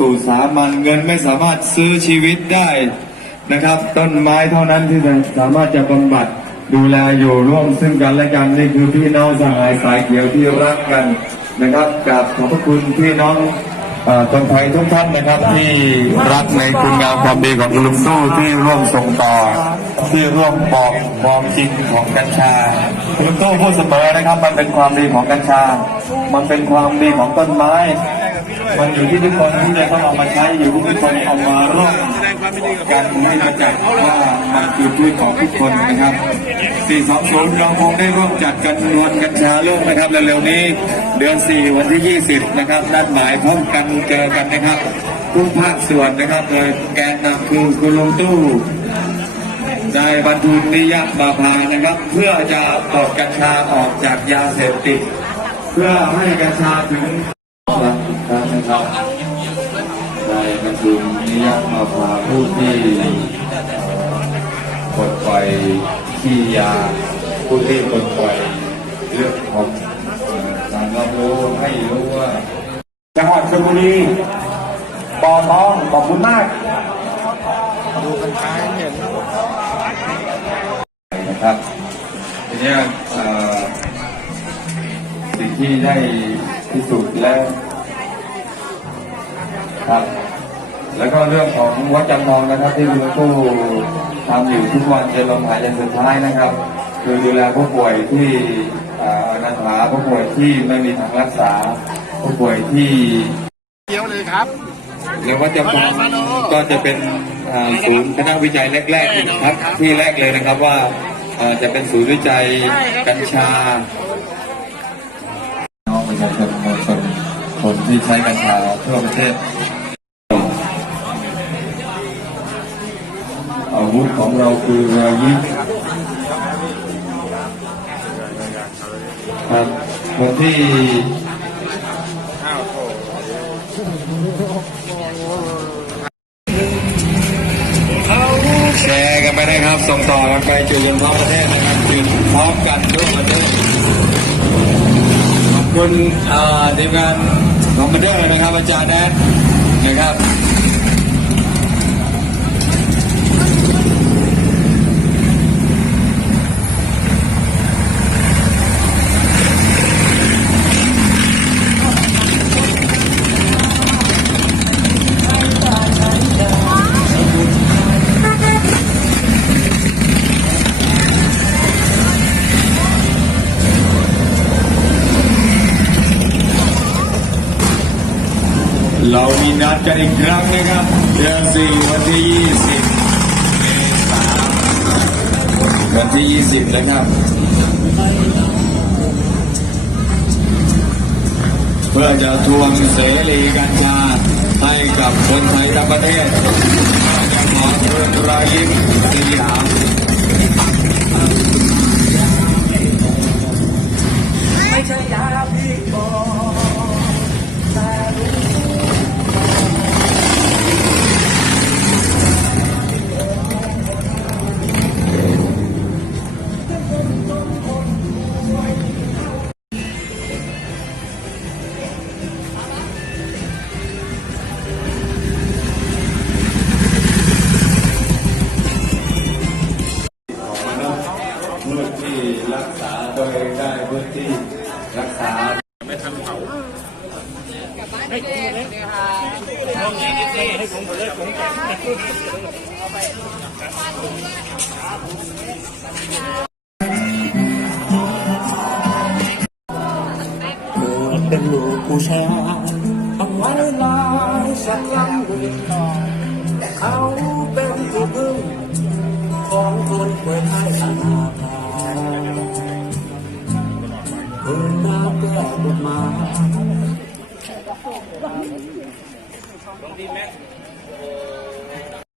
สู่สามัญเงินไม่สามารถซื้อชีวิตได้นะครับ ต้นไม้เท่านั้นที่จะสามารถจะบำบัดดูแลอยู่ร่วมซึ่งกันและกันนี่คือพี่น้องสหายสายเขียวที่รักกันนะครับกราบขอบพระคุณพี่น้องคนไทยทุกท่านนะครับที่รักในคุณงามความดีของลุงตู้ที่ร่วมส่งต่อ ที่ร่วมบอกความจริงของกัญชาลุงตู้พูดเสมอนะครับ มันเป็นความดีของกัญชา มันเป็นความดีของต้นไม้ มันอยู่ที่ทุกคนที่จะต้องเอามาใช้อยู่ที่ทุกคนเอามาร่วมกันให้มาจัดว่ามันคือพืชของทุกคนนะครับ 420เราคงได้ร่วมจัดกันนวลกัญชาโลกนะครับเร็วๆนี้เดือน 4 วันที่ 20 นะครับนัดหมายพร้อมกันเจอกันนะครับทุกภาคส่วนนะครับโดยแกนนำคือคุณลุงตู้นายบรรทุนนิยมบาพานะครับ เพื่อจะปลดกัญชาออกจากยาเสพติด เพื่อให้กัญชาถึง นะครับนายบรรทุนนิยมบาพาผู้ที่ปลดปล่อยที่ยาผู้ที่ปลดปล่อยเรื่องของการรับรู้ให้รู้ว่าจังหวัดชลบุรีปอทองขอบคุณมากนะครับทีเนี้ยเอ่อสิ่งที่ได้พิสูจน์แล้ว ครับ แล้วก็เรื่องของวัดจันทองนะครับที่คุณตู้ทำอยู่ทุกวันเป็นลมหายใจสุดท้ายนะครับ คือดูแลผู้ป่วยที่เอ่ออนาถาผู้ป่วยที่ไม่มีทางรักษาผู้ป่วยที่เดียวเลยครับในวัดจำปาก็จะเป็นอ่าศูนย์คณะวิจัยแรกๆที่ครับที่แรกเลยนะครับว่าอ่าจะเป็นศูนย์วิจัยกัญชาน้องประชาชนมวลชนคนที่ใช้กัญชาทั่วประเทศ วุธของเราคือรอยยิ้มครับคนที่แชร์กันไปนะครับ ส่งต่อกันไปจุดยืนพร้อมประเทศนะครับจุดพร้อมกันทั่วประเทศขอบคุณทีมงานของบันเดอร์นะครับอาจารย์แดนนะครับ เรามีนัดกันอีกครั้งนะครับเดือนสี่วันที่ยี่สิบวันที่ยี่สิบนะครับ เพื่อจะทวงเสรีกัญชาให้กับคนไทยทั้งประเทศจะขอเพื่อนรอยยิ้มที่ เป็นลูกผู้ชายต้องไว้ลายสักครั้งหนึ่งเขาเาย